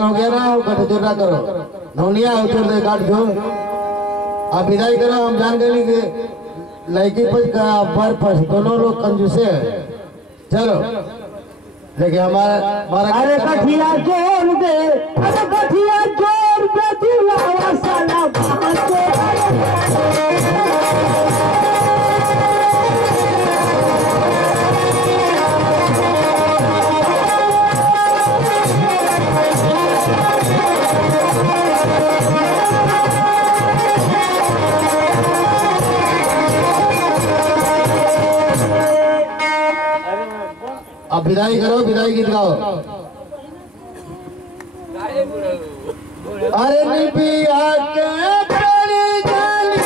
सिंगार हो गया ना, गठजोर ना करो, नौनिया उठो दे काट जो आप विदाई करो। हम जान गए कि लड़की पर दोनों लोग कंजूसे है। चलो देखिए हमारा अरे कठिया जोर दे, अरे कठिया जोर दे दिलावा साला अब विदाई करो, विदाई गीत गाओ। अरे निपिया के तेरी जानी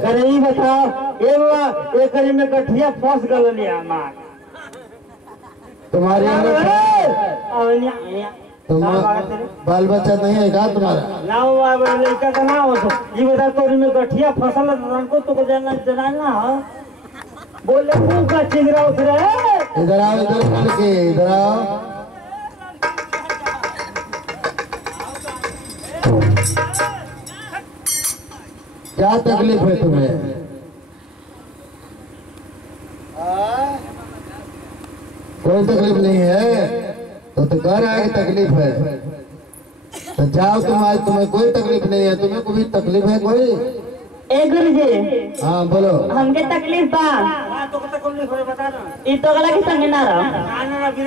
अरे ये बताओ एक में कठिया फंस गलिया मार तुम्हारे बाल बच्चा नहीं है क्या तुम्हारा? ना लड़का का ना हो तो ये बता तो में कठिया फसल को तो जानना है बोले मुंह का चिंगरा उतरे। इधर आओ, इधर आओ। क्या तकलीफ है तुम्हें? कोई तकलीफ नहीं है तो कह रहा है कि तकलीफ है तो जाओ तुम। आज तुम्हें कोई तकलीफ नहीं है, तुम्हें कोई तकलीफ है कोई? ए गुरुजी हाँ बोलो। हमके तकलीफ बा तो तकलीफ है बता ना। ई तो गला के संग ना रहो आना रवि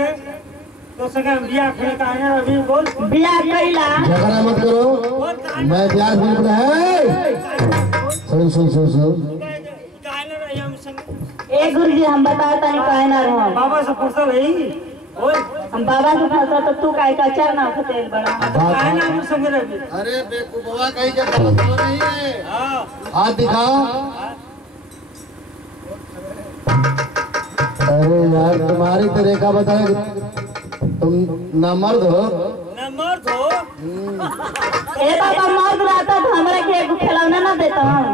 तो संग बियाह करे का आना रवि बोल बियाह कइला झगड़ा मत करो। मैं ब्याह बोल रहा है। सुन सुन सुन सुन ए गुरुजी हम बताओ तनी काहे ना रहो बाबा से फसल है ओए हम बाबा से फसल तो तू काहे का चर ना फतेल बड़ा काहे ना हम संग रवि। अरे बेवकूफवा कहीं के बात नहीं है। हां हाथ दिखाओ। अरे यार तुम्हारी तरह का बताए तुम ना मर्द हो ना मर्द हो। ए बाबा मर्द रहता तो हमरा के एक खिलौना ना देता हम।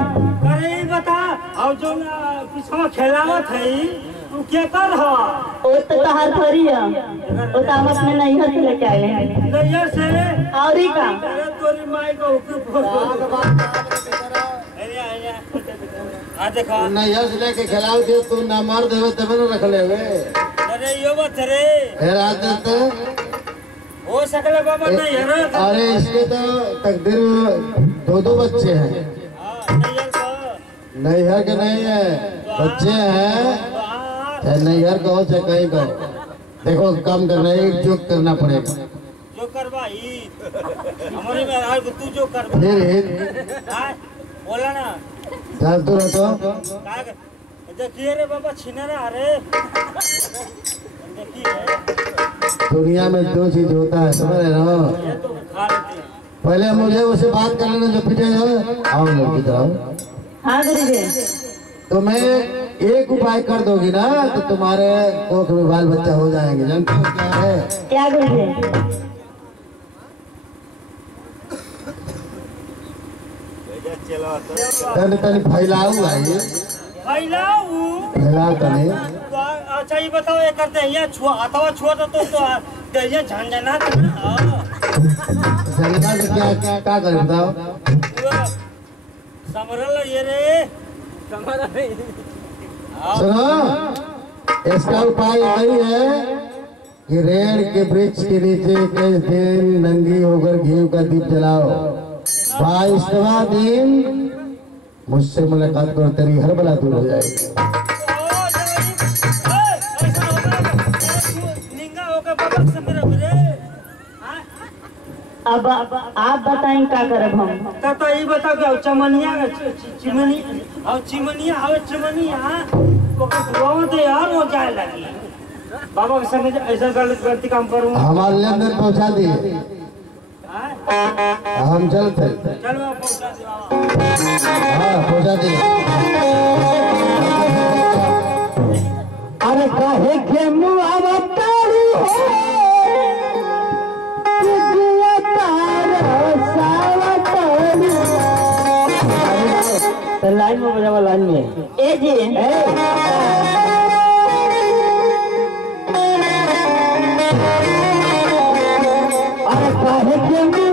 अरे बता अब जो पिछवा खिलावत है तू क्या कर हो? ओ तो तहार थरी है ओ तो हम अपने नैहर से लेके आए हैं। नैहर से और ही का अरे तोरी माई को ऊपर आ देखो नैहर से लेके खिलाओ दे तू ना मर्द हो तब न रख ले। अरे यो बात रे फिर आते तो हो सकले बाबा नहीं है। अरे इसके तो तकदीर दो बच्चे हैं। नैहर के नहीं है बच्चे हैं। नैहर कहो चाहे कहीं कहो देखो काम करना है जो करना पड़ेगा जो करवाई हमारे में आज तू जो कर फिर बोला ना चल तू रहो। देखिए रे बाबा छीना ना अरे देखिए दुनिया में दो चीज होता है समझ रहे हो। पहले मुझे उससे बात कर लेना जो पीछे है। आओ लड़की तो आओ। हाँ गुरुजी तो मैं एक उपाय कर दोगी ना तो तुम्हारे कोख में बाल बच्चा हो जाएंगे। जानते हो क्या है? क्या गुरुजी? तने तने फैलाऊ भाई फैलाऊ तने। अच्छा ये बताओ ये करते हैं छुआ अथवा छुआ तो दहिया झंझना झंझना से क्या कर बताओ। समरल ये रे सुनो इसका उपाय यही है कि रेड़ के वृक्ष के नीचे कई दिन नंगी होकर घी का दीप जलाओ, 22वां दिन मुझसे मुलाकात करो, तेरी हर बला दूर हो जाएगी। अब आप बताएं क्या करब हम? तो ये बताओ कि चमनिया चिमनिया यार वो जाए लगी बाबा के संग ऐसा गलती काम करूँ हमारे अंदर पहुंचा दिए, हम चलते चलो हाँ पहुंचा दिए। अरे काहे के मुआवा तारू हो लाइन में बजावा, लाइन में ए जी अरे काहे के